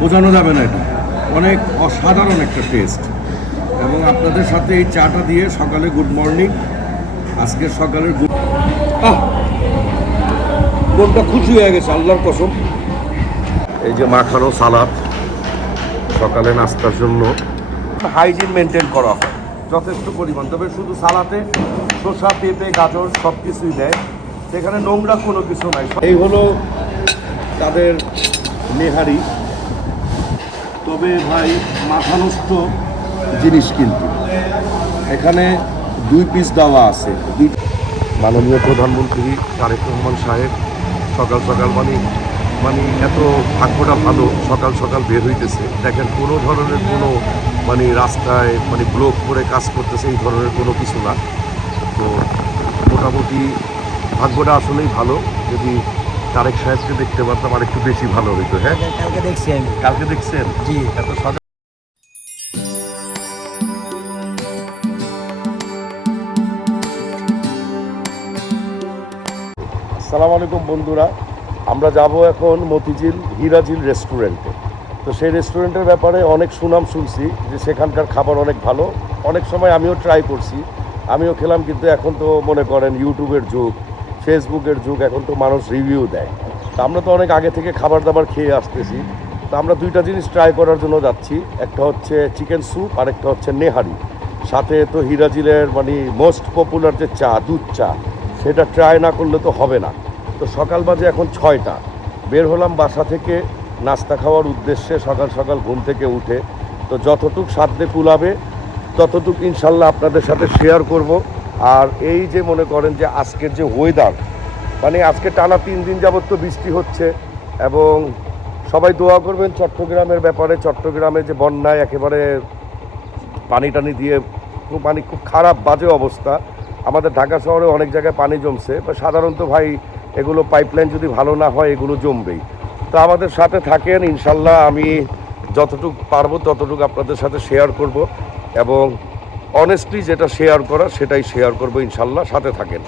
বোঝানো যাবে না, এটা অনেক অসাধারণ একটা টেস্ট। এবং আপনাদের সাথে এই চাটা দিয়ে সকালে গুড মর্নিং, আজকে সকালের মনটা খুশি হয়ে গেছে আল্লাহর কসম। এই যে মাখানো সালাদ সকালে নাস্তার জন্য হাইজিন মেনটেন করা হয় যথেষ্ট পরিমাণ, তবে শুধু সালাতে শসা পেঁপে গাজর সব কিছুই দেয়, সেখানে নোংরা কোনো কিছু নাই। এই হলো তাদের নেহারি, তবে ভাই মাথা নষ্ট জিনিস, কিন্তু এখানে 2 পিস দেওয়া আছে। মাননীয় প্রধানমন্ত্রী তারেক রহমান সাহেব সকাল সকাল মানে এত ভাগ্যটা ভালো, সকাল সকাল বের হইতেছে, দেখেন কোনো ধরনের কোনো রাস্তায় ব্লক করে কাজ করতেছে এই ধরনের কোনো কিছু না। তো মোটামুটি ভাগ্যটা আসলেই ভালো, যদি তারেক সাহেবকে দেখতে পারতাম আর একটু বেশি ভালো হইতো। হ্যাঁ, কালকে দেখছি আমি। কালকে দেখছেন? জি। এত সকাল। আসসালামু আলাইকুম বন্ধুরা, আমরা যাব এখন মতিঝিল হীরাঝিল রেস্টুরেন্টে। তো সেই রেস্টুরেন্টের ব্যাপারে অনেক সুনাম শুনছি যে সেখানকার খাবার অনেক ভালো। অনেক সময় আমিও ট্রাই করছি, আমিও খেলাম, কিন্তু এখন তো মনে করেন ইউটিউবের যুগ, ফেসবুকের যুগ, এখন তো মানুষ রিভিউ দেয়। তা আমরা তো অনেক আগে থেকে খাবার দাবার খেয়ে আসতেছি। তো আমরা 2টা জিনিস ট্রাই করার জন্য যাচ্ছি, একটা হচ্ছে চিকেন স্যুপ আর একটা হচ্ছে নেহারি। সাথে তো হীরাঝিলের মোস্ট পপুলার যে চা, দুধ চা, সেটা ট্রাই না করলে তো হবে না। তো সকাল বাজে এখন 6টা, বের হলাম বাসা থেকে নাস্তা খাওয়ার উদ্দেশ্যে, সকাল সকাল ঘুম থেকে উঠে। তো যতটুক সাধ্যে কুলাবে ততটুক ইনশাল্লাহ আপনাদের সাথে শেয়ার করব। আর এই যে মনে করেন যে আজকের যে ওয়েদার, আজকে টানা 3 দিন যাবত তো বৃষ্টি হচ্ছে, এবং সবাই দোয়া করবেন চট্টগ্রামের ব্যাপারে। চট্টগ্রামে যে বন্যায় একেবারে পানি টানি দিয়ে খুব খারাপ বাজে অবস্থা। আমাদের ঢাকা শহরে অনেক জায়গায় পানি জমছে, সাধারণত ভাই এগুলো পাইপলাইন যদি ভালো না হয় এগুলো জমবেই। তো আমাদের সাথে থাকেন, ইনশাল্লাহ আমি যতটুকু পারবো ততটুকু আপনাদের সাথে শেয়ার করব, এবং অনেস্টলি যেটা শেয়ার করা সেটাই শেয়ার করব ইনশাল্লাহ, সাথে থাকেন।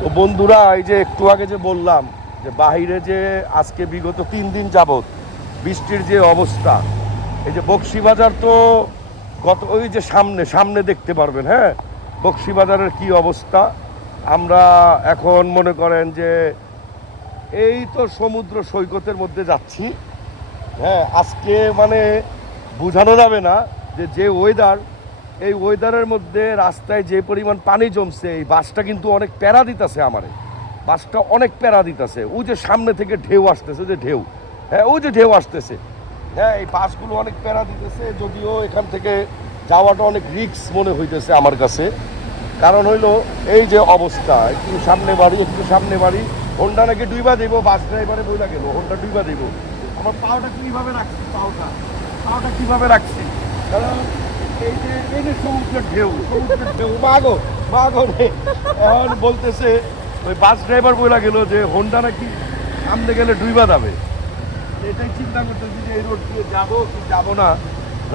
তো বন্ধুরা, এই যে একটু আগে যে বললাম যে বাহিরে যে আজকে বিগত 3 দিন যাবত বৃষ্টির যে অবস্থা, এই যে বকশিবাজার তো ওই যে সামনে দেখতে পারবেন। হ্যাঁ, বকশিবাজারের কি অবস্থা। আমরা এখন মনে করেন যে এই তো সমুদ্র সৈকতের মধ্যে যাচ্ছি। হ্যাঁ, আজকে বোঝানো যাবে না যে ওয়েদার, এই ওয়েদারের মধ্যে রাস্তায় যে পরিমাণ পানি জমছে, এই বাসটা কিন্তু অনেক প্যারা দিতেছে আমারে, বাসটা অনেক প্যারা দিতেছে। ওই যে সামনে থেকে ঢেউ আসতেছে, যে ঢেউ, হ্যাঁ ওই যে ঢেউ আসতেছে। হ্যাঁ, এই বাসগুলো অনেক প্যারা দিতেছে, যদিও এখান থেকে যাওয়াটা অনেক রিস্ক মনে হইতেছে আমার কাছে। কারণ হইলো এই যে অবস্থা, একটু সামনে বাড়ি, হোন্ডা নাকি ডুইবা দেবো, বাস ড্রাইভারে বইলা গেল হোন্ডা ডুইবা দেবো। আমার পাওটা কীভাবে রাখছি, কারণ এই যে সমুদ্রের ঢেউ মাগো এখন বলতেছে ওই বাস ড্রাইভার বইলা গেল যে হোন্ডা নাকি সামনে গেলে ডুইবা যাবে। এটাই চিন্তা করতেছি যে এই রোড দিয়ে যাবো কি যাবো না,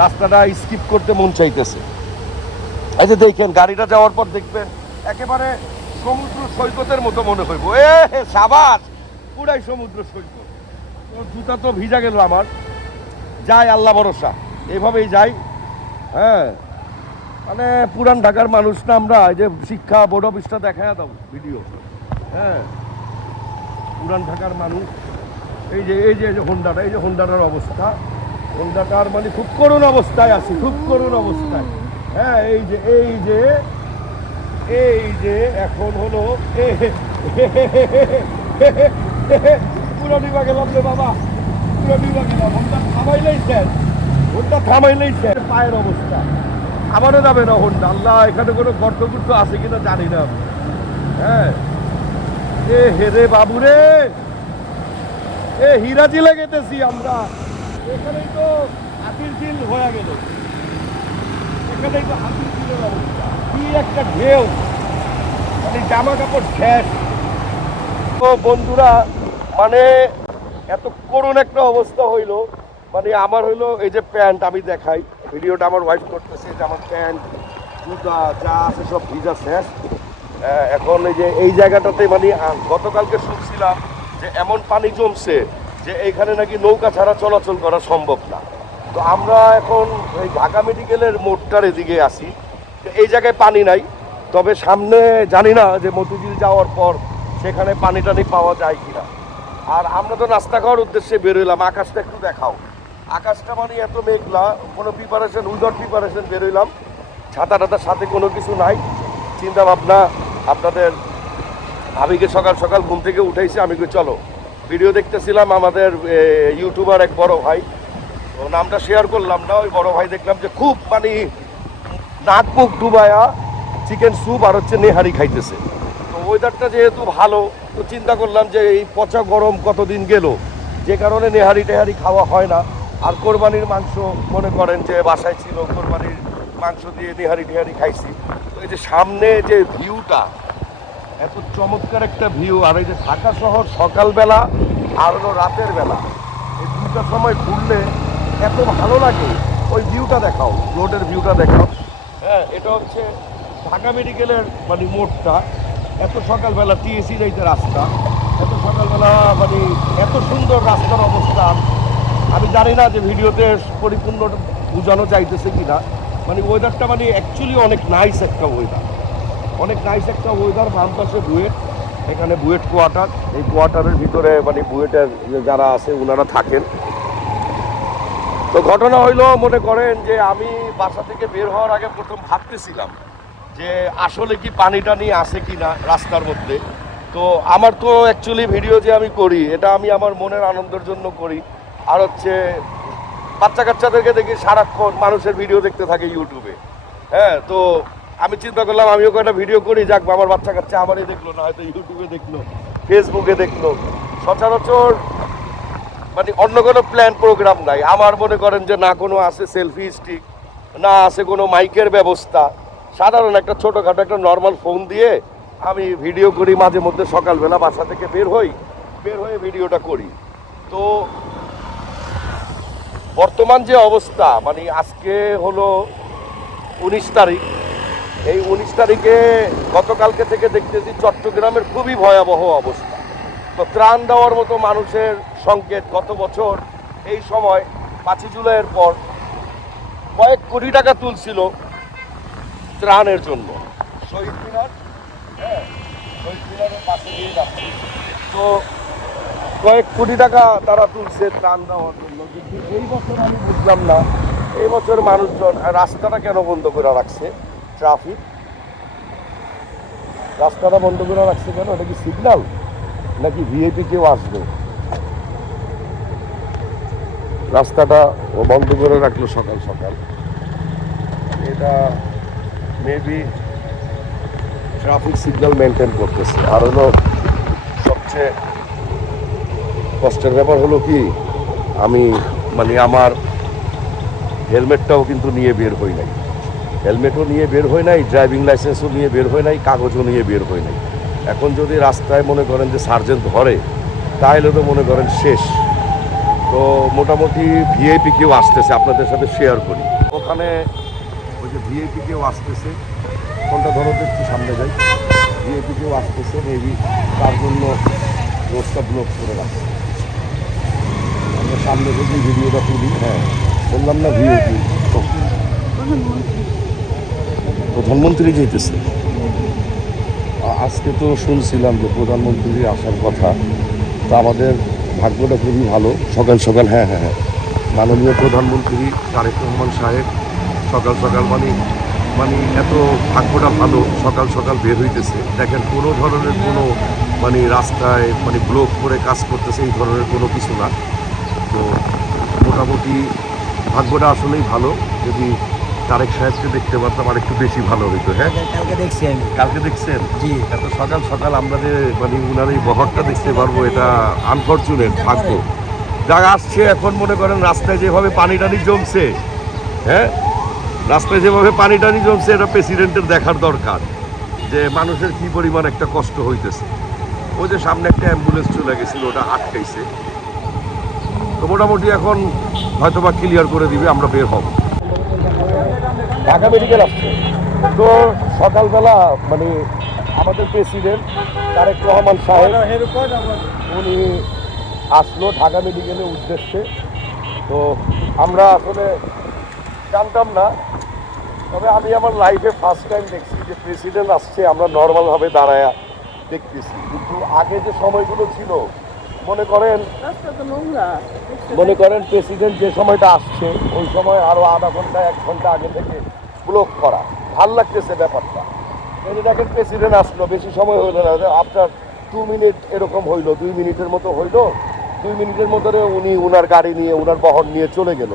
রাস্তাটা স্কিপ করতে মন চাইতেছে। এই যে দেখেন গাড়িটা যাওয়ার পর দেখবেন একেবারে সমুদ্র সৈকতের মতো মনে হইব। সাবাস, পুরাই সমুদ্র সৈকত। তো জুতা তো ভিজা গেল আমার, যাই আল্লাহ ভরসা, এইভাবেই যাই। হ্যাঁ, পুরান ঢাকার মানুষ না আমরা, এই যে শিক্ষা বোর্ড অফিসটা দেখায় দাও ভিডিও। হ্যাঁ, পুরান ঢাকার মানুষ। এই যে হোন্ডাটা, এই যে হোন্ডাটার অবস্থা, হোন্ডাটার খুব করুণ অবস্থায় আছি, খুব করুণ অবস্থায়। হ্যাঁ, এই যে এখন হলো পুরো ডিবা গেলাম রে বাবা, পুরো ডিবা গেলাম। হোন্ডা থামাইলেই স্যার পায়ের অবস্থা, আমারও যাবে না হোন্ডা। আল্লাহ, এখানে কোনো গর্ত গুর্ত আছে কিনা জানি না। হ্যাঁ, হেরে বাবুরে, হীরাঝিলে গেতেছি আমরা, এখানেই তো হাতির ঝিল হয়ে গেল, এখানেই তো হাতির ঝিলের অবস্থা। কি একটা ঢেউ, জামা কাপড় শেষ। তো বন্ধুরা, এত করুণ একটা অবস্থা হইলো। আমার হইলো এই যে প্যান্ট, আমি দেখাই ভিডিওটা, আমার ওয়াইফ করতেছে যে আমার প্যান্ট জুতা যা আছে সব ভিজা শেষ। এখন এই যে এই জায়গাটাতে মানে গতকালকে শুনছিলাম যে এমন পানি জমছে যে এইখানে নাকি নৌকা ছাড়া চলাচল করা সম্ভব না। তো আমরা এখন এই ঢাকা মেডিকেলের মোড়টার এদিকে আসি, এই জায়গায় পানি নাই, তবে সামনে জানি না যে মতিঝিল যাওয়ার পর সেখানে পানি টানি পাওয়া যায় কিনা। আর আমরা তো নাস্তা খাওয়ার উদ্দেশ্যে বেরোইলাম, আকাশটা একটু দেখাও। আকাশটা মানে এত মেঘলা, কোনো প্রিপারেশন উইদাউট প্রিপারেশন বেরোইলাম, ছাতা টাতার সাথে কোনো কিছু নাই। চিন্তা ভাবনা আপনাদের ভাবিকে সকাল সকাল ঘুম থেকে উঠেছি, আমি কই চলো ভিডিও দেখতেছিলাম আমাদের ইউটিউবার এক বড় ভাই, ও নামটা শেয়ার করলাম না, ওই বড় ভাই দেখলাম যে খুব মানে নাক মুখ ডুবায়া চিকেন স্যুপ আর হচ্ছে নেহারি খাইতেছে। তো ওয়েদারটা যেহেতু ভালো, তো চিন্তা করলাম যে এই পচা গরম কতদিন গেল, যে কারণে নেহারি টেহারি খাওয়া হয় না। আর কোরবানির মাংস মনে করেন যে বাসায় ছিল, কোরবানির মাংস দিয়ে নেহারি টেহারি খাইছি। তো এই যে সামনে যে ভিউটা, এত চমৎকার একটা ভিউ, আর এই যে ঢাকা শহর সকালবেলা আর হলো রাতের বেলা, এই দুটার সময় ঘুরলে এত ভালো লাগে। ওই ভিউটা দেখাও, রোডের ভিউটা দেখাও। হ্যাঁ, এটা হচ্ছে ঢাকা মেডিকেলের মানে মোড়টা। এত সকালবেলা টিএসি যাইতে রাস্তা, এত সকালবেলা মানে এত সুন্দর রাস্তার অবস্থা। আমি জানি না যে ভিডিওতে পরিপূর্ণ বোঝানো চাইতেছে কিনা, মানে ওয়েদারটা মানে অ্যাকচুয়ালি অনেক নাইস একটা ওয়েদার, অনেক নাইস একটা ওয়েদার। বাম পাশে বুয়েট, এখানে বুয়েট কোয়ার্টার, এই কোয়ার্টারের ভিতরে মানে বুয়েটের যারা আছে ওনারা থাকেন। তো ঘটনা হইলো, মনে করেন যে আমি বাসা থেকে বের হওয়ার আগে প্রথম ভাবতেছিলাম যে আসলে কি পানি টানি আছে কি না রাস্তার মধ্যে। তো আমার তো অ্যাকচুয়ালি ভিডিও যে আমি করি, এটা আমি আমার মনের আনন্দের জন্য করি। আর হচ্ছে বাচ্চা কাচ্চাদেরকে দেখি সারাক্ষণ মানুষের ভিডিও দেখতে থাকে ইউটিউবে। হ্যাঁ, তো আমি চিন্তা করলাম আমিও কয়েকটা ভিডিও করি, যাক আমার বাচ্চা কাচ্চা আমারই দেখলো না, হয়তো ইউটিউবে দেখলো, ফেসবুকে দেখলো। সচরাচর মানে অন্য কোনো প্ল্যান প্রোগ্রাম নাই আমার, মনে করেন যে না কোনো আছে সেলফি স্টিক, না আছে কোনো মাইকের ব্যবস্থা। সাধারণ একটা ছোটোখাটো একটা নর্মাল ফোন দিয়ে আমি ভিডিও করি, মাঝে মধ্যে সকালবেলা বাসা থেকে বের হয়ে ভিডিওটা করি। তো বর্তমান যে অবস্থা, মানে আজকে হলো 19 তারিখ, এই 19 তারিখে গতকালকে থেকে দেখতেছি চট্টগ্রামের খুবই ভয়াবহ অবস্থা। তো ত্রাণ দেওয়ার মতো মানুষের সংকেত, গত বছর এই সময় 5 জুলাইয়ের পর কয়েক কোটি টাকা তুলছিল ত্রাণের জন্য। শহীদ মিনার, হ্যাঁ, শহীদ মিনারের পাশে দিয়ে যাচ্ছে। তো কয়েক কোটি টাকা তারা তুলছে ত্রাণ দেওয়ার জন্য, কিন্তু এই বছর আমি বুঝলাম না এই বছর মানুষজন রাস্তাটা কেন বন্ধ করে রাখছে। ট্রাফিক রাস্তাটা বন্ধ করে রাখছে কেন? এটা কি সিগন্যাল নাকি ভিআইপি কেউ আসবে? রাস্তাটা বন্ধ করে রাখলো সকাল সকাল, এটা মেবি ট্রাফিক সিগন্যাল মেনটেন করতেছে। আর হলো সবচেয়ে কষ্টের ব্যাপার হলো কি, আমি মানে আমার হেলমেটটাও কিন্তু নিয়ে বের হই নাই, হেলমেটও নিয়ে বের হই নাই, ড্রাইভিং লাইসেন্সও নিয়ে বের হই নাই, কাগজও নিয়ে বের হই নাই। এখন যদি রাস্তায় মনে করেন যে সার্জেন্ট ধরে, তাহলে তো মনে করেন শেষ। তো মোটামুটি ভিআইপি কেউ আসতেছে, আপনাদের সাথে শেয়ার করি। ওখানে ওই যে ভিআইপি কেউ আসতেছে, কোনটা ধরো একটু সামনে যাই, ভিআইপি কেউ আসতেছে, মেবি তার জন্য রোডটা ব্লক করে রাখছে। আমরা সামনে যদি ভিডিওটা তুলি, হ্যাঁ বললাম না ভিআইপি প্রধানমন্ত্রী যেতেছে আজকে। তো শুনছিলাম যে প্রধানমন্ত্রী আসার কথা, তো আমাদের ভাগ্যটা খুবই ভালো। সকাল সকাল হ্যাঁ হ্যাঁ হ্যাঁ মাননীয় প্রধানমন্ত্রী তারেক রহমান সাহেব সকাল সকাল মানে এত ভাগ্যটা ভালো, সকাল সকাল বের হইতেছে। দেখেন কোনো ধরনের কোনো মানে রাস্তায় মানে ব্লক করে কাজ করতেছে এই ধরনের কোনো কিছু না। তো মোটামুটি ভাগ্যটা আসলেই ভালো। যদি তারেক সাহেবকে দেখতে পারতাম আর একটু বেশি ভালো হইতো। হ্যাঁ, কালকে দেখছেন? জি, এত সকাল সকাল আমরা যে মানে উনার এই বহরটা দেখতে পারবো, এটা আনফর্চুনেট ভাগ্য। যা আসছে এখন মনে করেন রাস্তায় যেভাবে পানি টানি জমছে, হ্যাঁ রাস্তায় যেভাবে পানি টানি জমছে, এটা প্রেসিডেন্টের দেখার দরকার যে মানুষের কি পরিমাণ একটা কষ্ট হইতেছে। ওই যে সামনে একটা অ্যাম্বুলেন্স চলে গেছিল, ওটা আটকাইছে। তো মোটামুটি এখন হয়তোবা ক্লিয়ার করে দিবে, আমরা বের হব। ঢাকা মেডিকেল আসছে তো সকালবেলা মানে আমাদের প্রেসিডেন্ট তারেক রহমান সাহেব উনি আসলো ঢাকা মেডিকেলের উদ্দেশ্যে। তো আমরা আসলে জানতাম না, তবে আমি আমার লাইফে ফার্স্ট টাইম দেখছি যে প্রেসিডেন্ট আসছে, আমরা নর্মালভাবে দাঁড়ায় দেখতেছি। কিন্তু আগে যে সময়গুলো ছিল, মনে করেন প্রেসিডেন্ট যে সময়টা আসছে ওই সময় আরও আধা ঘন্টা 1 ঘন্টা আগে থেকে ব্লক করা। ভাল লাগতেছে ব্যাপারটা। এই যে দেখেন প্রেসিডেন্ট আসলো, বেশি সময় হইলো না, আফটার 2 মিনিট এরকম হইলো, 2 মিনিটের মতো হইলো। 2 মিনিটের মধ্যে উনি ওনার গাড়ি নিয়ে ওনার বহন নিয়ে চলে গেল।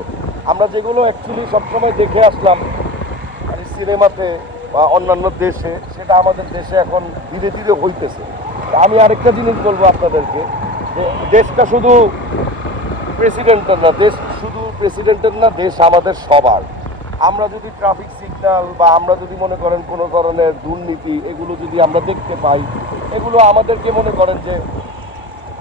আমরা যেগুলো অ্যাকচুয়ালি সবসময় দেখে আসলাম মানে সিনেমাতে বা অন্যান্য দেশে, সেটা আমাদের দেশে এখন ধীরে ধীরে হইতেছে। আমি আরেকটা জিনিস বলবো আপনাদেরকে, যে দেশটা শুধু প্রেসিডেন্টের না, দেশ শুধু প্রেসিডেন্টের না, দেশ আমাদের সবার। আমরা যদি ট্রাফিক সিগন্যাল বা আমরা যদি মনে করেন কোনো ধরনের দুর্নীতি এগুলো যদি আমরা দেখতে পাই, এগুলো আমাদেরকে মনে করেন যে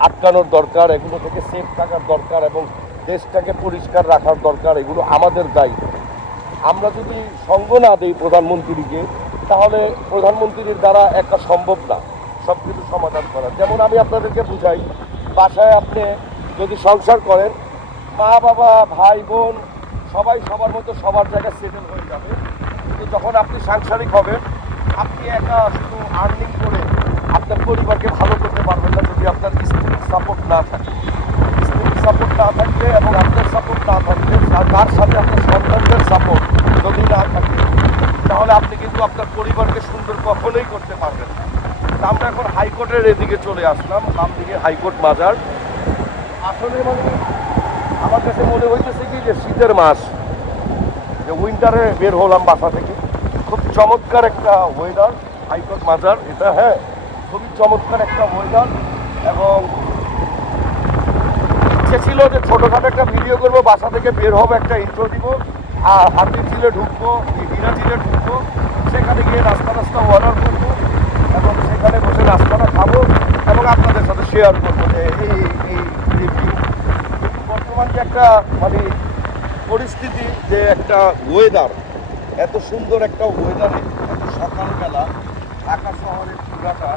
আটকানোর দরকার, এগুলো থেকে সেফ থাকার দরকার এবং দেশটাকে পরিষ্কার রাখার দরকার। এগুলো আমাদের দায়িত্ব। আমরা যদি সঙ্গ না দিই প্রধানমন্ত্রীকে, তাহলে প্রধানমন্ত্রীর দ্বারা একা সম্ভব না সব কিছু সমাধান করা। যেমন আমি আপনাদেরকে বুঝাই, বাসায় আপনি যদি সংসার করেন, মা বাবা ভাই বোন সবাই সবার মতো সবার জায়গায় সেটেল হয়ে যাবে। কিন্তু যখন আপনি সাংসারিক হবেন, আপনি একা শুধু আর্নিং করে আপনার পরিবারকে ভালো করতে পারবেন না যদি আপনার স্ত্রীর সাপোর্ট না থাকে। স্ত্রীর সাপোর্ট না থাকলে এবং আপনার সাপোর্ট না থাকলে, তার সাথে আপনার সন্তানদের সাপোর্ট যদি না থাকে, তাহলে আপনি কিন্তু আপনার পরিবারকে সুন্দর কখনোই করতে পারবেন না। আমরা এখন হাইকোর্টের এদিকে চলে আসলাম, বাম দিকে হাইকোর্ট মাজার। আসলে মানে আমার কাছে মনে হইতেছে কি যে শীতের মাস, যে উইন্টারে বের হলাম বাসা থেকে। খুব চমৎকার একটা ওয়েদার হাইকোর্ট মাজার এটা। হ্যাঁ, খুবই চমৎকার একটা ওয়েদার। এবং ইচ্ছে ছিল যে ছোটোখাটো একটা ভিডিও করবো, বাসা থেকে বের হবো, একটা ইন্ট্রো দিব, আর হাতির ঝিলে ঢুকবো, হীরা ঝিলে ঢুকবো, সেখানে গিয়ে নাস্তা অর্ডার করবো এবং সেখানে বসে নাস্তাটা খাবো এবং আপনাদের সাথে শেয়ার করবো যে এই রিভিউ। বর্তমান যে একটা মানে পরিস্থিতি, যে একটা ওয়েদার, এত সুন্দর একটা ওয়েদারে এত সকালবেলা ঢাকা শহরের পুরাটা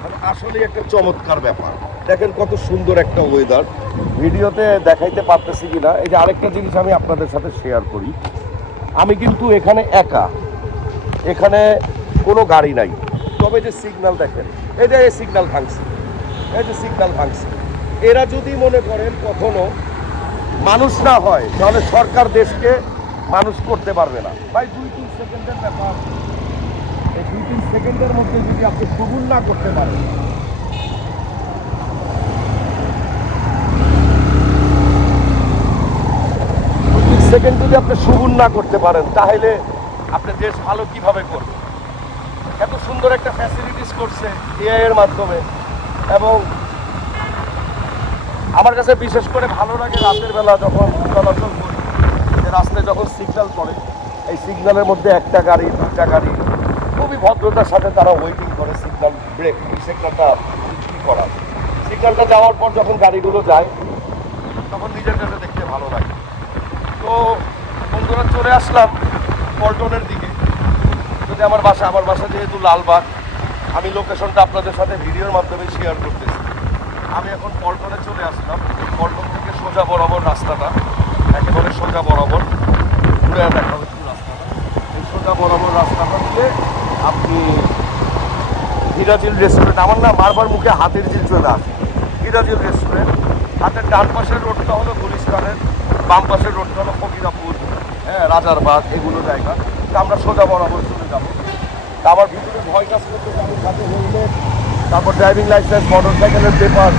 মানে আসলেই একটা চমৎকার ব্যাপার। দেখেন কত সুন্দর একটা ওয়েদার। ভিডিওতে দেখাইতে পারতেছি কিনা, এই যে আরেকটা জিনিস আমি আপনাদের সাথে শেয়ার করি। আমি কিন্তু এখানে একা, এখানে কোনো গাড়ি নাই, তবে যে সিগন্যাল দেখেন, এই যে সিগন্যাল ভাঙছে, এই যে সিগন্যাল ভাঙছে। এরা যদি মনে করেন কখনো মানুষ না হয়, তাহলে সরকার দেশকে মানুষ করতে পারবে না। ভাই 2-3 সেকেন্ডের ব্যাপার, এই 2-3 সেকেন্ডের মধ্যে যদি আপনি সবুর না করতে পারেন, 2-3 সেকেন্ড যদি আপনি সবুর না করতে পারেন, তাহলে আপনি দেশ ভালো কিভাবে করবেন? এত সুন্দর একটা ফ্যাসিলিটিস করছে এআই এর মাধ্যমে। এবং আমার কাছে বিশেষ করে ভালো লাগে রাতের বেলা যখন চলাচল করি, যে রাস্তায় যখন সিগন্যাল পড়ে, এই সিগন্যালের মধ্যে একটা গাড়ি 2টা গাড়ি খুবই ভদ্রতার সাথে তারা ওয়েটিং করে সিগন্যাল ব্রেক, সিগন্যালটা করা। সিগন্যালটা যাওয়ার পর যখন গাড়িগুলো যায়, তখন নিজের কাছে দেখতে ভালো লাগে। তো বন্ধুরা, চলে আসলাম পল্টনের দিকে। যদি আমার বাসা যেহেতু লালবাগ, আমি লোকেশনটা আপনাদের সাথে ভিডিওর মাধ্যমে শেয়ার করতেছি। আমি এখন পল্টনে চলে আসলাম। পল্টন থেকে সোজা বরাবর রাস্তাটা, একেবারে সোজা বরাবর ঘুরে দেখা হচ্ছে রাস্তাটা। এই সোজা বরাবর রাস্তাটা দিয়ে আপনি হীরাঝিল রেস্টুরেন্ট, আমার না বারবার মুখে হাতের ঝিল চলে আসে, হীরাঝিল রেস্টুরেন্ট। হাতের ডান পাশের রোডটা হলো গুলিস্তানের, বাম পাশের রোডটা হলো ফকিরাপুর, হ্যাঁ, রাজারবাগ, এগুলো জায়গা। তা আমরা সোজা বরাবর চলে যাবো। তা আমার ভিতরে ভয় কাজ করতে, আমি সাথে হেলমেট, তারপর ড্রাইভিং লাইসেন্স, মোটর সাইকেলের পেপার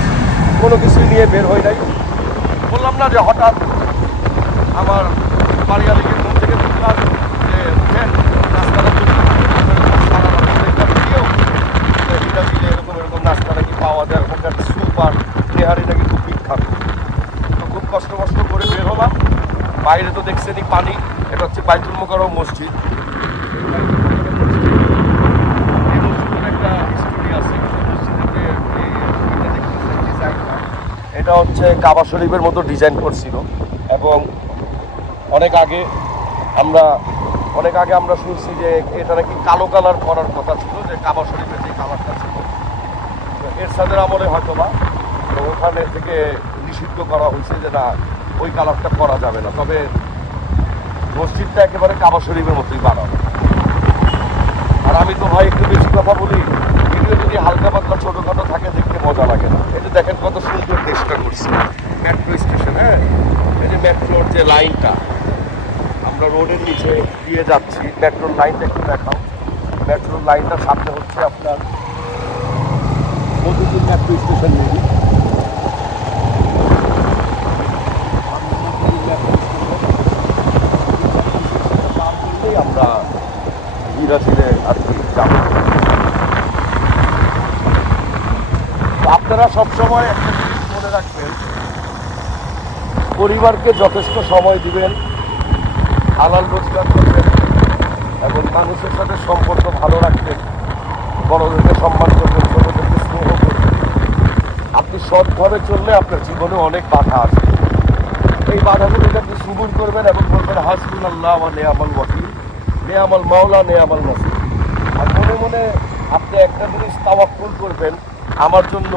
কোনো কিছুই নিয়ে বের হই নাই। বললাম না যে হঠাৎ আমার বাড়ি আলিকে ঘুম থেকে দেখলাম যে উঠেন রাস্তাটা এরকম নাস্তা নাকি পাওয়া যায়, ওখানকার স্যুপ আর নেহারি নাকি খুব বিখ্যাত। তো খুব কষ্ট করে বের হলাম। বাইরে তো দেখছেনই পানি, এটা হচ্ছে বাইতুল মোকাররম মসজিদ। এটা হচ্ছে কাবা শরীফের মতো ডিজাইন করছিল এবং অনেক আগে আমরা অনেক আগে আমরা শুনছি যে এটা নাকি কালো কালার করার কথা ছিল, যে কাবা শরীফের যে কালারটা ছিল এর সাথে আমলে হয়তো বা ওখানে থেকে নিষিদ্ধ করা হয়েছে যে না ওই কালারটা করা যাবে না, তবে মসজিদটা একেবারে কাবা শরীফের মতোই বানানো। আর আমি তো ভাই একটু বেশি কথা বলি, ভিডিও যদি হালকা পাতলা ছোটোখাটো থাকে দেখতে মজা লাগে না। এই যে দেখেন কত সুন্দর চেষ্টা করছে মেট্রো স্টেশন। হ্যাঁ, এই যে মেট্রোর যে লাইনটা আমরা রোডের নিচে দিয়ে যাচ্ছি, মেট্রোর লাইনটা একটু দেখাও। মেট্রোর লাইনটার সামনে হচ্ছে আপনার মধুপুর মেট্রো স্টেশন নেই, আমরা ধীরে আর কি যাব। আপনারা সবসময় একটা জিনিস মনে রাখবেন, পরিবারকে যথেষ্ট সময় দিবেন, হালাল রোজগার করবেন এবং মানুষের সাথে সম্পর্ক ভালো রাখবেন, বড়দেরকে সম্মান করবেন, ছোটদেরকে স্নেহ করবেন। আপনি সৎভাবে চললে আপনার জীবনে অনেক বাধা আছে, এই বাধাগুলোকে আপনি সুবুর করবেন এবং বলবেন হাসবুনাল্লাহ ওয়া নি'মাল ওয়াকিল, নি'মাল মাওলা নি'মাল নাসির। আর মনে মনে আপনি একটা জিনিস তাওয়াক্কুল করবেন, আমার জন্য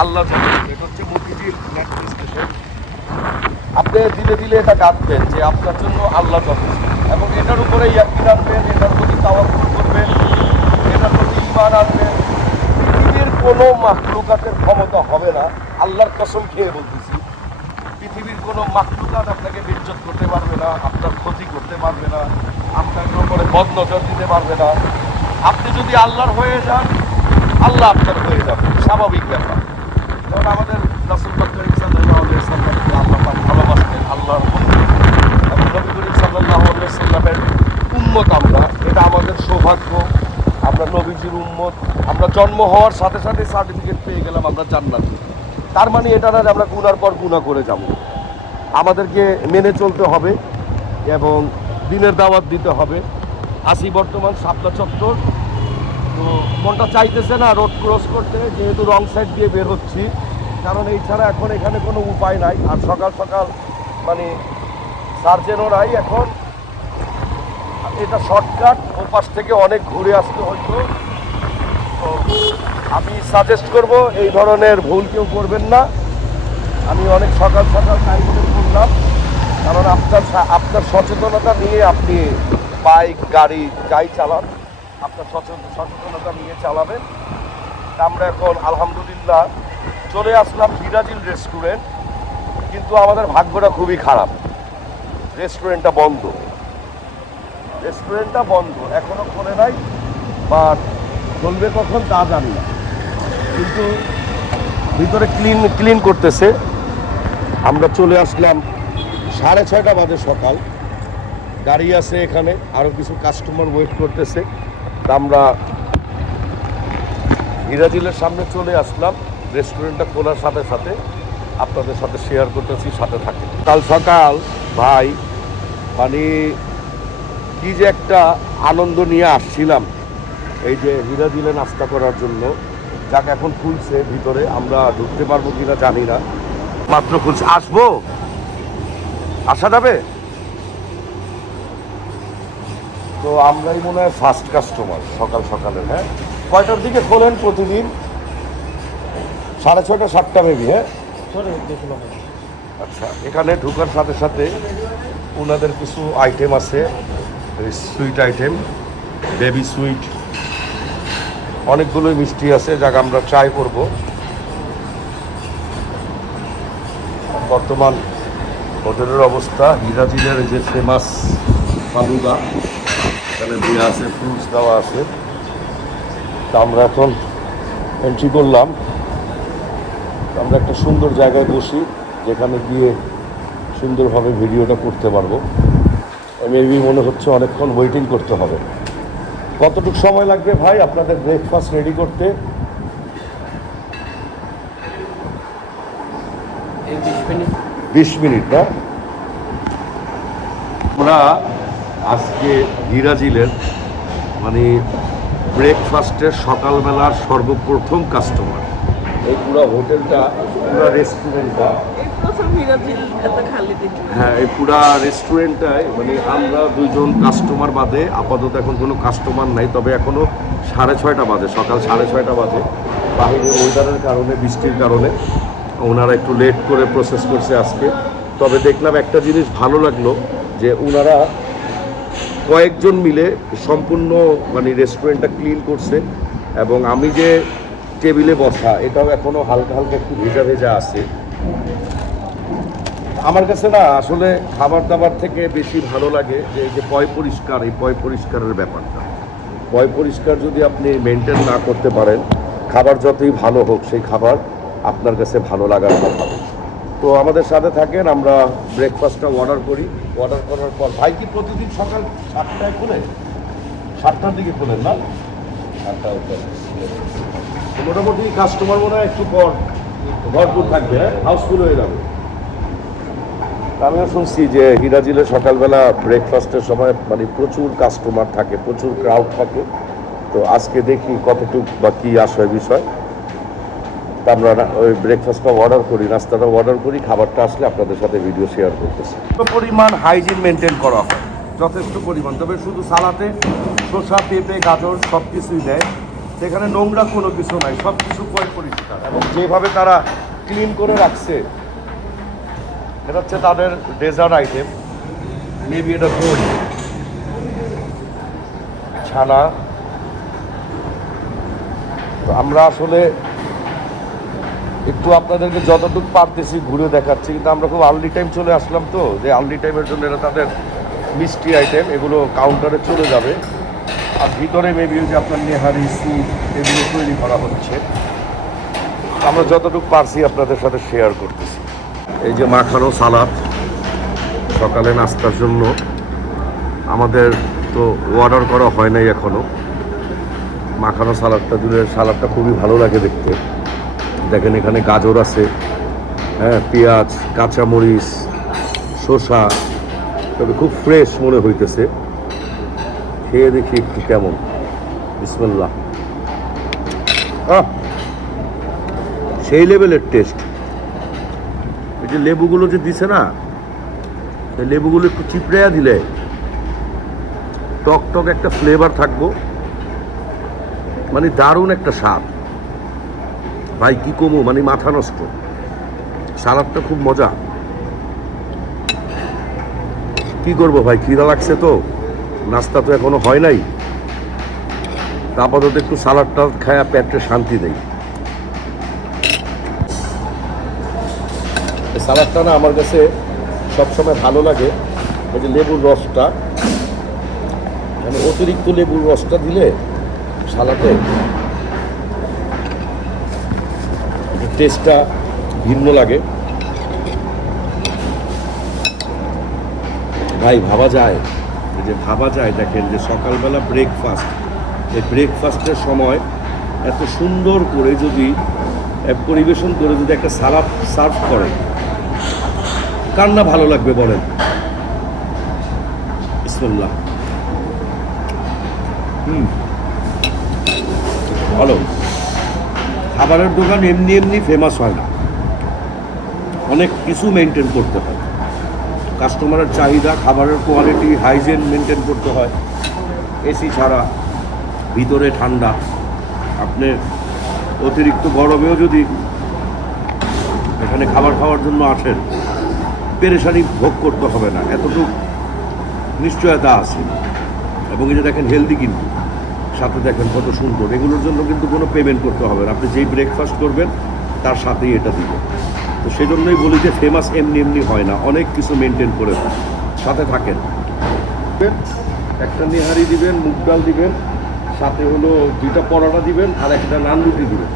আল্লাহ যথেষ্ট। এটা হচ্ছে মতিঝিল মেট্রো স্টেশন। আপনি দিলে দিলে এটা গাঁথবেন যে আপনার জন্য আল্লাহ যথেষ্ট, এবং এটার উপরে ইয়াকিন আনবেন, এটার প্রতি তাওয়াক্কুল করবেন, এটার প্রতি ঈমান আনবেন। পৃথিবীর কোনো মাখলুকাতের ক্ষমতা হবে না, আল্লাহর কসম খেয়ে বলতেছি, পৃথিবীর কোনো মাখলুকাত আপনাকে বিচ্যুত করতে পারবে না, আপনার ক্ষতি করতে পারবে না, আপনার উপরে বদনজর দিতে পারবে না। আপনি যদি আল্লাহর হয়ে যান, আল্লাহ আপনার হয়ে যাবে, স্বাভাবিক ব্যাপার। কারণ আমাদের রাসূল করিম সাল্লাল্লাহু আলাইহি ওয়াসাল্লামকে আল্লাহ পাক ভালোবাসতেন, আল্লাহর বন্ধু এবং নবী করিম সাল্লাল্লাহু আলাইহি ওয়াসাল্লামের উম্মত আমরা, এটা আমাদের সৌভাগ্য। আমরা নবীজির উম্মত, আমরা জন্ম হওয়ার সাথে সাথে সার্টিফিকেট পেয়ে গেলাম আমরা জান্নাতে। তার মানে এটা না আমরা গুনার পর গুনাহ করে যাব। আমাদেরকে মেনে চলতে হবে এবং দিনের দাওয়াত দিতে হবে। আসি বর্তমান শাপলা চত্বর, তো মনটা চাইতেছে না রোড ক্রস করতে, যেহেতু রং সাইড দিয়ে বের হচ্ছি, কারণ এই ছাড়া এখন এখানে কোনো উপায় নাই। আর সকাল সকাল মানে সার্জেনও নাই এখন, এটা শর্টকাট, ওপাশ থেকে অনেক ঘুরে আসতে হয়তো। তো আমি সাজেস্ট করব এই ধরনের ভুল কেউ করবেন না। আমি অনেক সকাল সকাল টাইমে করলাম, কারণ আপনার সচেতনতা নিয়ে আপনি বাইক গাড়ি যাই চালান, আপনার সচেতনতা নিয়ে চালাবেন। আমরা এখন আলহামদুলিল্লাহ চলে আসলাম হিরাজিল রেস্টুরেন্ট, কিন্তু আমাদের ভাগ্যটা খুবই খারাপ, রেস্টুরেন্টটা বন্ধ। রেস্টুরেন্টটা বন্ধ, এখনো খোলে নাই, বাট চলবে কখন তা জানি না, কিন্তু ভিতরে ক্লিন করতেছে। আমরা চলে আসলাম 6:30 বাজে সকাল, গাড়ি আছে এখানে, আরও কিছু কাস্টমার ওয়েট করতেছে। তা আমরা হিরাজিলের সামনে চলে আসলাম, রেস্টুরেন্টটা খোলার সাথে সাথে আপনাদের সাথে শেয়ার করতেছি, সাথে থাকে। কাল সকাল ভাই মানে কি যে একটা আনন্দ নিয়ে আসছিলাম এই যে হিরাজিলে নাস্তা করার জন্য, যাকে এখন খুলছে ভিতরে, আমরা ঢুকতে পারবো কিনা জানি না, মাত্র খুলছে। আসবো, আসা যাবে? তো আমরাই মনে হয় ফার্স্ট কাস্টমার সকাল সকালে। হ্যাঁ, কয়টার দিকে খোলেন প্রতিদিন? 6:30 7টা মেবি। হ্যাঁ, আচ্ছা। এখানে ঢুকার সাথে সাথে ওনাদের কিছু আইটেম আছে, সুইট আইটেম, বেবি সুইট, অনেকগুলোই মিষ্টি আছে, যাকে আমরা ট্রাই করব। বর্তমান হোটেলের অবস্থা, হিরাজিলের যে ফেমাস ফালুদা এখানে দেওয়া আছে, ফ্রুটস দেওয়া আছে। তা আমরা এখন এন্ট্রি করলাম, আমরা একটা সুন্দর জায়গায় বসি, যেখানে গিয়ে সুন্দরভাবে ভিডিওটা করতে পারবো। মেবি মনে হচ্ছে অনেকক্ষণ ওয়েটিং করতে হবে। কতটুকু সময় লাগবে ভাই আপনাদের ব্রেকফাস্ট রেডি করতে? 20 মিনিট না? আমরা আজকে হিরাজিলের মানে ব্রেকফাস্টের সকালবেলার সর্বপ্রথম কাস্টমার। এই পুরো হোটেলটা, পুরো রেস্টুরেন্টটা প্রথম হিরাজিল এত খালি দেখি। হ্যাঁ, এই পুরা রেস্টুরেন্টটায় মানে আমরা দুইজন কাস্টমার বাদে আপাতত এখন কোনো কাস্টমার নাই, তবে এখনও 6:30 বাজে, সকাল 6:30 বাজে। বাহিরের ওয়েদারের কারণে, বৃষ্টির কারণে ওনারা একটু লেট করে প্রসেস করছে আজকে। তবে দেখলাম একটা জিনিস ভালো লাগলো যে ওনারা কয়েকজন মিলে সম্পূর্ণ মানে রেস্টুরেন্টটা ক্লিন করছে, এবং আমি যে টেবিলে বসা এটাও এখনও হালকা হালকা একটু ভেজা ভেজা আছে। আমার কাছে না আসলে খাবার দাবার থেকে বেশি ভালো লাগে যে এই যে পয় পরিষ্কার, এই পয় পরিষ্কারের ব্যাপারটা। পয় পরিষ্কার যদি আপনি মেনটেন না করতে পারেন, খাবার যতই ভালো হোক সেই খাবার আপনার কাছে ভালো লাগার কথা। তো আমাদের সাথে থাকেন, আমরা ব্রেকফাস্টটা অর্ডার করি। অর্ডার করার পর ভাই কি প্রতিদিন সকাল 7টায় খোলেন? 7টার দিকে খোলেন না? 7টা মোটামুটি কাস্টমার মনে হয় একটু পর ভরপুর থাকবে, হাউসফুল হয়ে যাবে। আমিও শুনছি যে হিরাজিলে সকালবেলা ব্রেকফাস্টের সময় মানে প্রচুর কাস্টমার থাকে, প্রচুর ক্রাউড থাকে। তো আজকে দেখি কতটুকু বা কী আসে বিষয়। তা আমরা ওই ব্রেকফাস্টটা অর্ডার করি, নাস্তাটা অর্ডার করি, খাবারটা আসলে আপনাদের সাথে ভিডিও শেয়ার করতেছি। পরিমাণ হাইজিন মেনটেন করা হয় যথেষ্ট পরিমাণ, তবে শুধু সালাতে শসা, পেঁপে, গাজর সব কিছুই দেয়, সেখানে নোংরা কোনো কিছু নাই, সব কিছু পরিষ্কার। এবং যেভাবে তারা ক্লিন করে রাখছে, এটা হচ্ছে তাদের ডেজার্ট আইটেম, মেবি এটা দই, ছানা। তো আমরা আসলে একটু আপনাদেরকে যতটুকু পারতেছি ঘুরে দেখাচ্ছি, কিন্তু আমরা খুব আর্লি টাইম চলে আসলাম, তো যে আর্লি টাইমের জন্য এটা তাদের মিষ্টি আইটেম, এগুলো কাউন্টারে চলে যাবে। আর ভিতরে মেবি যে আপনার নেহারি, স্যুপ এগুলো তৈরি করা হচ্ছে। আমরা যতটুকু পারছি আপনাদের সাথে শেয়ার করতেছি। এই যে মাখানো সালাদ সকালে নাস্তার জন্য আমাদের তো অর্ডার করা হয় নাই এখনও। মাখানো সালাদটা দিলে সালাদটা খুবই ভালো লাগে দেখতে। দেখেন এখানে গাজর আছে, হ্যাঁ, পেঁয়াজ, কাঁচামরিচ, শসা, তবে খুব ফ্রেশ মনে হইতেছে। খেয়ে দেখি একটু কেমন। বিসমিল্লাহ। সেই লেভেলের টেস্ট। এই যে লেবুগুলো যে দিছে না, এই লেবুগুলো একটু চিপড়েয়া দিলে টক টক একটা ফ্লেভার থাকবো, মানে দারুণ একটা স্বাদ। ভাই কি কমো, মানে মাথা নষ্ট। সালাদটা খুব মজা। কি করবো ভাই, খিদা লাগছে তো, নাস্তা তো এখনো হয় নাই। আপাতত একটু সালাদটা খায়া পেটে শান্তি দেয়। সালাদটা না আমার কাছে সবসময় ভালো লাগে। ওই যে লেবুর রসটা, মানে অতিরিক্ত লেবুর রসটা দিলে সালাদে টেস্টটা ভিন্ন লাগে। ভাই ভাবা যায়, যে ভাবা যায়, দেখেন যে সকালবেলা ব্রেকফাস্ট, এই ব্রেকফাস্টের সময় এত সুন্দর করে যদি পরিবেশন করে যদি একটা সালাদ সার্ভ করে, কার না ভালো লাগবে বলেন? বিসমিল্লাহ। ভালো। খাবারের দোকান এমনি এমনি ফেমাস হয় না, অনেক কিছু মেনটেন করতে হয়। কাস্টমারের চাহিদা, খাবারের কোয়ালিটি, হাইজিন মেনটেন করতে হয়। এসি ছাড়া, ভিতরে ঠান্ডা, আপনি অতিরিক্ত গরমেও যদি এখানে খাবার খাওয়ার জন্য আসেন, পেরেশানি ভোগ করতে হবে না, এতটুকু নিশ্চয়তা আছে। এবং এই যে দেখেন হেলদি, কিন্তু সাথে দেখেন কত সুন্দর। এগুলোর জন্য কিন্তু কোনো পেমেন্ট করতে হবে না, আপনি যেই ব্রেকফাস্ট করবেন তার সাথেই এটা দিবেন। তো সেই জন্যই বলি যে ফেমাস এমনি এমনি হয় না, অনেক কিছু মেনটেন করে সাথে থাকেন। একটা নেহারি দিবেন, মুগ ডাল দিবেন, সাথে হলো 2টা পরোটা দিবেন, আর একটা নান রুটি দিবেন।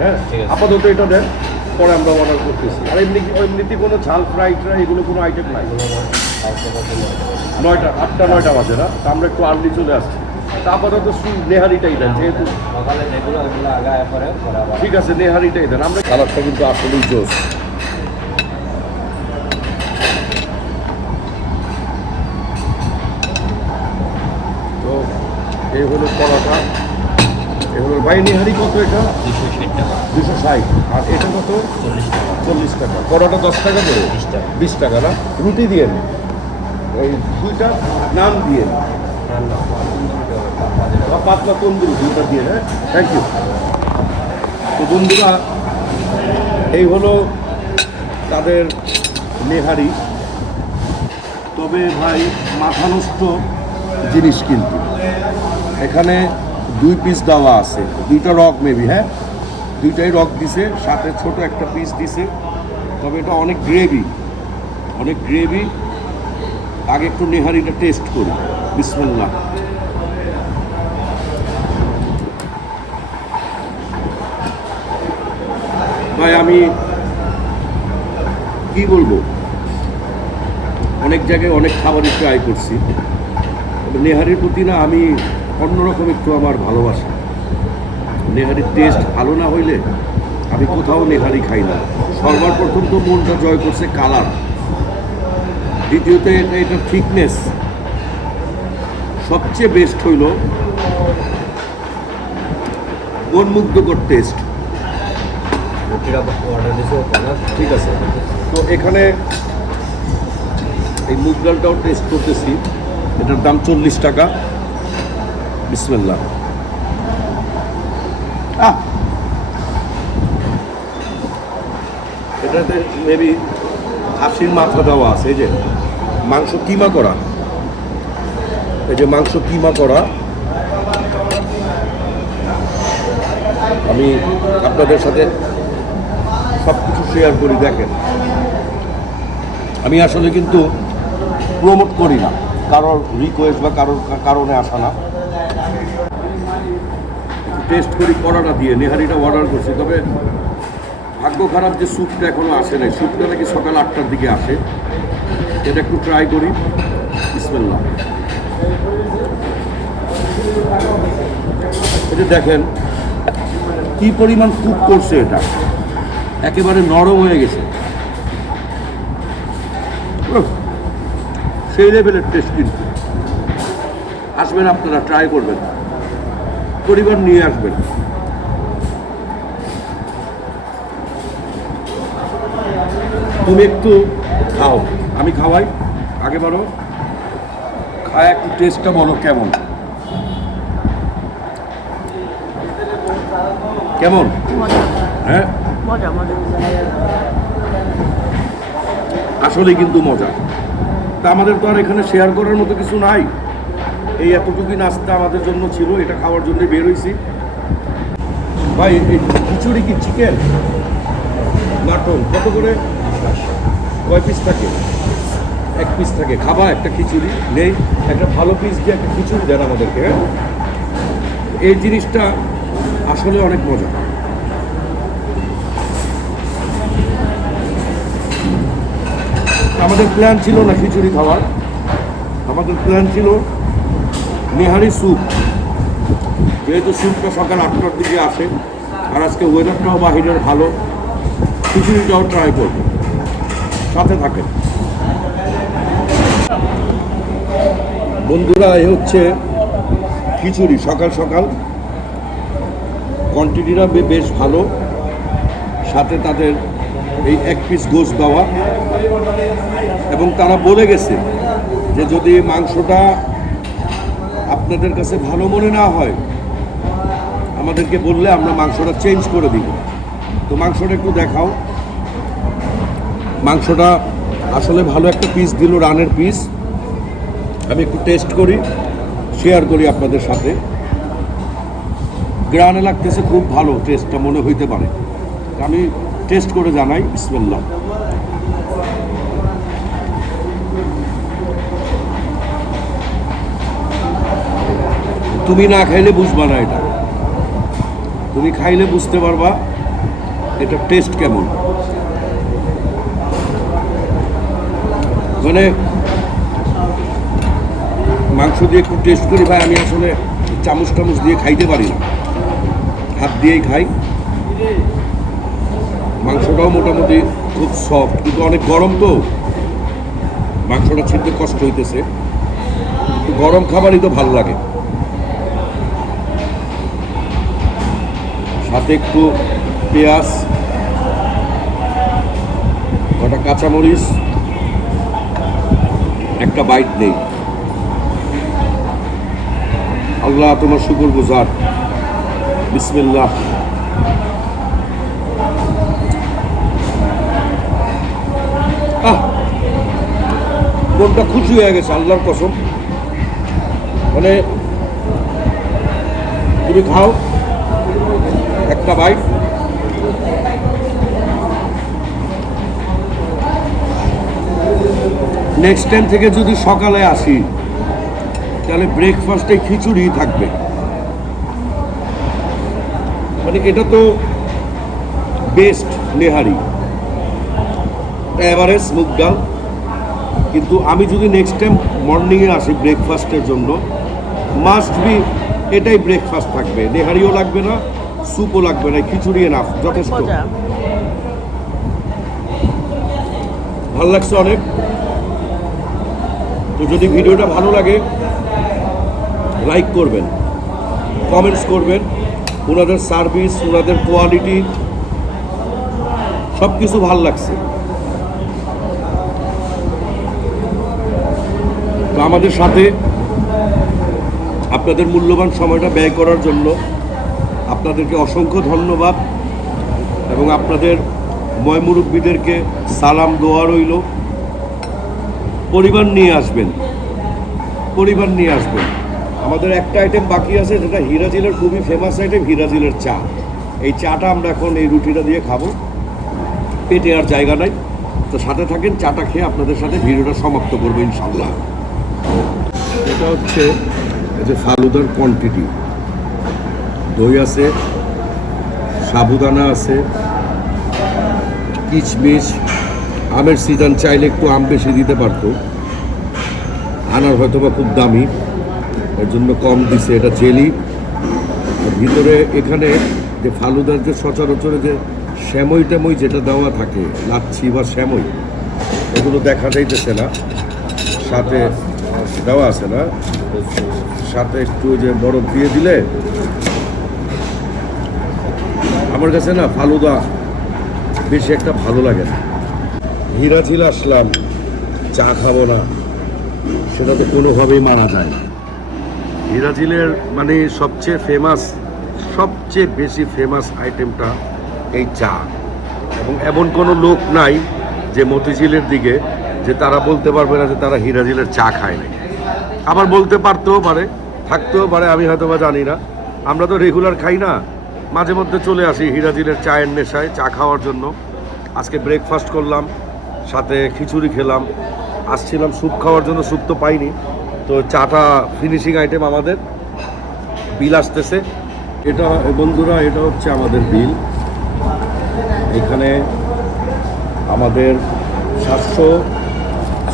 হ্যাঁ, আপাতত এটা দেন, পরে আমরা অর্ডার করতেছি। আর এমনিতে কোনো ঝাল ফ্রাই ট্রাই এগুলো কোনো আইটেম নাই। 9টা 8টা 9টা বাজে না, তা আমরা একটু আর্লি চলে আসছি। তা আপাতত নেহারিটাই দেন, যেহেতু ঠিক আছে, নেহারিটাই দেন। আমরা কালারটা কিন্তু আসলেই জোস। তো এই হলো পরোটা, এগুলো ভাই নেহারি কত এটা? 260 টাকা, 260। আর এটা কত? 40 টাকা, 40 টাকা। পরোটা 10 টাকা করে? 20 টাকা। 20 টাকা না? রুটি দিয়ে এই দুইটা নান দিয়ে বা পাতলা তন্দুরি দুইটা দিয়ে, হ্যাঁ, থ্যাংক ইউ। তো বন্ধুরা, এই হলো তাদের নেহারি। তবে ভাই মাথা নষ্ট জিনিস, কিন্তু এখানে 2 পিস দেওয়া আছে, 2টা রক মেবি, হ্যাঁ, 2টাই রক দিছে, সাথে ছোট একটা পিস দিছে। তবে এটা অনেক গ্রেভি, অনেক গ্রেভি। আগে একটু নেহারিটা টেস্ট করি। বিসমিল্লাহ। ভাই আমি কি বলবো, অনেক জায়গায় অনেক খাবারই ট্রাই করছি, তবে নেহারির প্রতি না আমি অন্যরকম একটু আমার ভালোবাসা। নেহারির টেস্ট ভালো না হইলে আমি কোথাও নেহারি খাই না। সর্বপ্রথম তো মনটা জয় করছে কালার, দ্বিতীয়ত এটার থিকনেস, সবচেয়ে বেস্ট হইল মনমুগ্ধকর টেস্ট। রুটিটা অর্ডার দিয়েছে কলার। ঠিক আছে, তো এখানে এই মুগ ডালটাও টেস্ট করতেছি। এটার দাম 40 টাকা। বিসমিল্লাহ। এটাতে মেবি খাসির মাথা দেওয়া আছে, এই যে মাংস কিমা করা, এই যে মাংস কিমা করা। আমি আপনাদের সাথে সব কিছু শেয়ার করি। দেখেন, আমি আসলে কিন্তু প্রমোট করি না, কারোর রিকোয়েস্ট বা কারোর কারণে আসা না। টেস্ট করি পরোটা দিয়ে। নেহারিটা অর্ডার করছি, তবে ভাগ্য খারাপ যে স্যুপটা এখনো আসে নাই। স্যুপটা নাকি সকাল 8টার দিকে আসে। এটা একটু ট্রাই করি। বিসমিল্লাহ। এটা দেখেন কি পরিমাণ কুক করছে, এটা একেবারে নরম হয়ে গেছে। সেই লেভেলের টেস্ট। কিন্তু আসবেন আপনারা, ট্রাই করবেন, পরিবার নিয়ে আসবেন। তুমি একটু খাও, আমি খাওয়াই। আগে বলো, খায় একটু টেস্টটা বলো কেমন কেমন? মজা হ্যাঁ, মজা মজা। আসলে কিন্তু মজা। তা আমাদের তো আর এখানে শেয়ার করার মতো কিছু নাই। এই এতটুকুই নাস্তা আমাদের জন্য ছিল, এটা খাওয়ার জন্য বের হয়েছি। ভাই এই খিচুড়ি কি চিকেন মাটন কত করে? কয় পিস থাকে? 1 পিস থাকে। খাবা একটা খিচুড়ি? নেই, একটা ভালো পিস দিয়ে একটা খিচুড়ি দেন আমাদেরকে। হ্যাঁ, এই জিনিসটা আসলে অনেক মজা। আমাদের প্ল্যান ছিল না খিচুড়ি খাওয়ার, আমাদের প্ল্যান ছিল নেহারি স্যুপ। যেহেতু স্যুপটা সকাল 8টার দিকে আসে, আর আজকে ওয়েদারটাও বাহিরের ভালো, খিচুড়িটাও ট্রাই করব। সাথে থাকেন বন্ধুরা। এ হচ্ছে খিচুড়ি সকাল সকাল, কোয়ান্টিটিটা বেশ ভালো। সাথে তাদের এই 1 পিস গোশ দেওয়া, এবং তারা বলে গেছে যে যদি মাংসটা আপনাদের কাছে ভালো মনে না হয় আমাদেরকে বললে আমরা মাংসটা চেঞ্জ করে দিব। তো মাংসটা একটু দেখাও। মাংসটা আসলে ভালো একটা পিস দিল, রানের পিস। আমি একটু টেস্ট করি, শেয়ার করি আপনাদের সাথে। গ্রানে লাগতেছে খুব ভালো, টেস্টটা মনে হইতে পারে। আমি টেস্ট করে জানাই। বিসমিল্লাহ। তুমি না খাইলে বুঝবা না এটা, তুমি খাইলে বুঝতে পারবা এটা টেস্ট কেমন। মানে মাংস দিয়ে একটু টেস্ট করি ভাই। আমি আসলে চামচ টামচ দিয়ে খাইতে পারি না, হাত দিয়েই খাই। মাংসটাও মোটামুটি খুব সফট, কিন্তু অনেক গরম, তো মাংসটা ছিঁড়তে কষ্ট হইতেছে। গরম খাবারই তো ভালো লাগে। সাথে একটু পেঁয়াজ, কটা কাঁচামরিচ, একটা বাইট নেই। আল্লাহ তোমার শুকর গুজার। বিসমিল্লাহ। মনটা খুশি হয়ে গেছে আল্লাহর কসম। মানে তুমি খাও একটা বাইট, নেক্সট টাইম থেকে যদি সকালে আসি তাহলে ব্রেকফাস্টে খিচুড়ি থাকবে। মানে এটা তো বেস্ট নেহারি, এভারেজ মুগ ডাল। কিন্তু আমি যদি নেক্সট টাইম মর্নিংয়ে আসি ব্রেকফাস্টের জন্য, মাস্ট বি এটাই ব্রেকফাস্ট থাকবে। নেহারিও লাগবে না, স্যুপও লাগবে না, খিচুড়ি এনাফ, যথেষ্ট। মজা। ভালো লাগছে অনেক। তো যদি ভিডিওটা ভালো লাগে লাইক করবেন, কমেন্টস করবেন। ওনাদের সার্ভিস, ওনাদের কোয়ালিটি সব কিছু ভালো লাগছে। তো আমাদের সাথে আপনাদের মূল্যবান সময়টা ব্যয় করার জন্য আপনাদেরকে অসংখ্য ধন্যবাদ, এবং আপনাদের ময়মুরব্বীদেরকে সালাম দোয়া রইল। পরিবার নিয়ে আসবেন, পরিবার নিয়ে আসবেন। আমাদের একটা আইটেম বাকি আছে, যেটা হিরাজিলের খুবই ফেমাস আইটেম, হিরাজিলের চা। এই চাটা আমরা এখন এই রুটিটা দিয়ে খাবো, পেটে আর জায়গা নাই। তো সাথে থাকেন, চাটা খেয়ে আপনাদের সাথে ভিডিওটা সমাপ্ত করবো ইনশাল্লাহ। এটা হচ্ছে এই যে ফালুদার কোয়ান্টিটি, দই আছে, সাবুদানা আছে, কিশমিশ, আমের সিজন, চাইলে একটু আম বেশি দিতে পারতো, আনার হয়তো বা খুব দামি, এর জন্য কম দিছে। এটা জেলি। ভিতরে এখানে যে ফালুদার যে সচরাচরে যে শ্যামই ট্যামই যেটা দেওয়া থাকে, লাচ্ছি বা শ্যামই, এগুলো দেখা যাইতেছে না। সাথে দেওয়া আছে না, সাথে একটু যে বরফ দিয়ে দিলে। আমার কাছে না ফালুদা বেশি একটা ভালো লাগে না। হিরাঝিল আসলাম, চা খাবো না সেটা তো কোনোভাবেই মানা যায় না। হিরাঝিলের মানে সবচেয়ে ফেমাস, সবচেয়ে বেশি ফেমাস আইটেমটা এই চা। এবং এমন কোনো লোক নাই যে মতিঝিলের দিকে যে তারা বলতে পারবে না যে তারা হিরাঝিলের চা খায় নাই। আবার বলতে পারতেও পারে, থাকতেও পারে, আমি হয়তো বা জানি না। আমরা তো রেগুলার খাই না, মাঝে মধ্যে চলে আসি হিরাঝিলের চায়ের নেশায়, চা খাওয়ার জন্য। আজকে ব্রেকফাস্ট করলাম, সাথে খিচুড়ি খেলাম, আসছিলাম স্যুপ খাওয়ার জন্য, স্যুপ তো পাইনি। তো চাটা ফিনিশিং আইটেম আমাদের। বিল আসতেছে। এটা বন্ধুরা, এটা হচ্ছে আমাদের বিল। এখানে আমাদের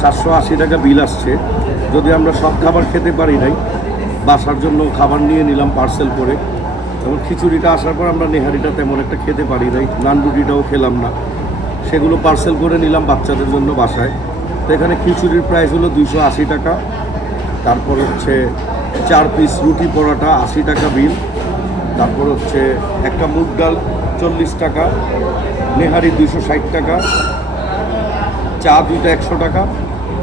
780 টাকা বিল আসছে। যদি আমরা সব খাবার খেতে পারি নাই, বাসার জন্য খাবার নিয়ে নিলাম পার্সেল করে। এবং খিচুড়িটা আসার পর আমরা নেহারিটা তেমন একটা খেতে পারি নাই, নান রুটিটাও খেলাম না, সেগুলো পার্সেল করে নিলাম বাচ্চাদের জন্য বাসায়। তো এখানে খিচুড়ির প্রাইস হলো 280 টাকা। তারপর হচ্ছে 4 পিস রুটি পরোটা 80 টাকা বিল। তারপর হচ্ছে একটা মুগ ডাল 40 টাকা, নেহারি 260 টাকা, চা দুইটা 100 টাকা,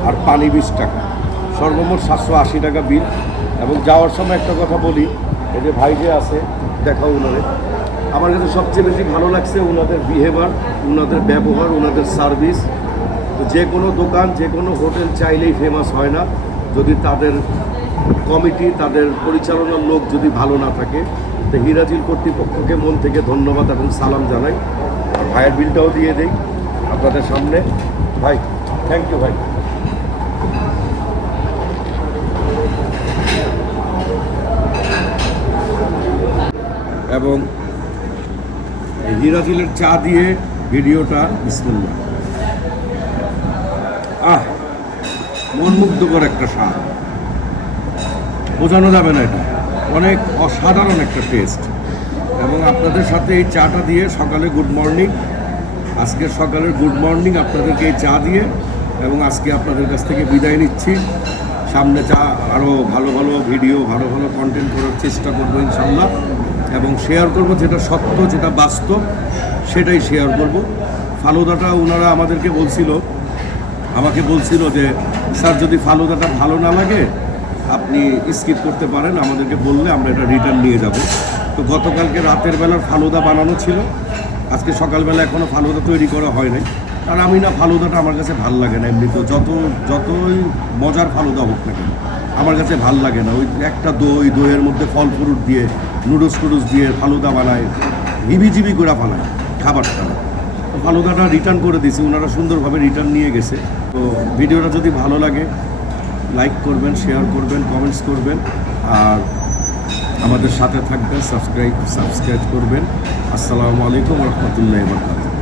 আর পানি 20 টাকা। সর্বমোট 780 টাকা বিল। এবং যাওয়ার সময় একটা কথা বলি, এই যে ভাই যে আছে, দেখাও ওনারে। আমার কাছে সবচেয়ে বেশি ভালো লাগছে ওনাদের বিহেভিয়ার, ওনাদের ব্যবহার, ওনাদের সার্ভিস। তো যে কোনো দোকান, যে কোনো হোটেল চাইলেই ফেমাস হয় না যদি তাদের কমিটি, তাদের পরিচালনার লোক যদি ভালো না থাকে। তো হিরাঝিল কর্তৃপক্ষকে মন থেকে ধন্যবাদ এবং সালাম জানাই। আর ভাইয়ের বিলটাও দিয়ে দেই আপনাদের সামনে। ভাই, থ্যাংক ইউ ভাই। এবং এই হিরাঝিলের চা দিয়ে ভিডিওটা বিসমিল্লাহ। মনমুগ্ধকর একটা স্বাদ, বোঝানো যাবে না। এটা অনেক অসাধারণ একটা টেস্ট। এবং আপনাদের সাথে এই চাটা দিয়ে সকালে গুড মর্নিং, আজকের সকালের গুড মর্নিং আপনাদেরকে এই চা দিয়ে। এবং আজকে আপনাদের কাছ থেকে বিদায় নিচ্ছি। সামনে চা আরও ভালো ভালো ভিডিও, ভালো ভালো কন্টেন্ট করার চেষ্টা করবো ইনশাল্লাহ। এবং শেয়ার করব যেটা সত্য, যেটা বাস্তব, সেটাই শেয়ার করব। ফালুদাটা ওনারা আমাকে বলছিল যে স্যার যদি ফালুদাটা ভালো না লাগে আপনি স্কিপ করতে পারেন, আমাদেরকে বললে আমরা এটা রিটার্ন নিয়ে যাব। তো গতকালকে রাতের বেলার ফালুদা বানানো ছিল, আজকে সকালবেলা এখনও ফালুদা তৈরি করা হয় নাই। আর আমি না, ফালুদাটা আমার কাছে ভাল লাগে না, এমনি তো যতই মজার ফালুদা হোক না কেন আমার কাছে ভাল লাগে না। ওই একটা দইয়ের মধ্যে ফল ফ্রুট দিয়ে নুডলস দিয়ে ফালুদা বানায়, হিবিজিবি করে বানায় খাবারটা। তো ফালুদাটা রিটার্ন করে দিয়েছি, ওনারা সুন্দরভাবে রিটার্ন নিয়ে গেছে। তো ভিডিওটা যদি ভালো লাগে লাইক করবেন, শেয়ার করবেন, কমেন্টস করবেন, আর আমাদের সাথে থাকবেন, সাবস্ক্রাইব করবেন। আসসালামু আলাইকুম রহমতুল্লাহ বরকাতুহু।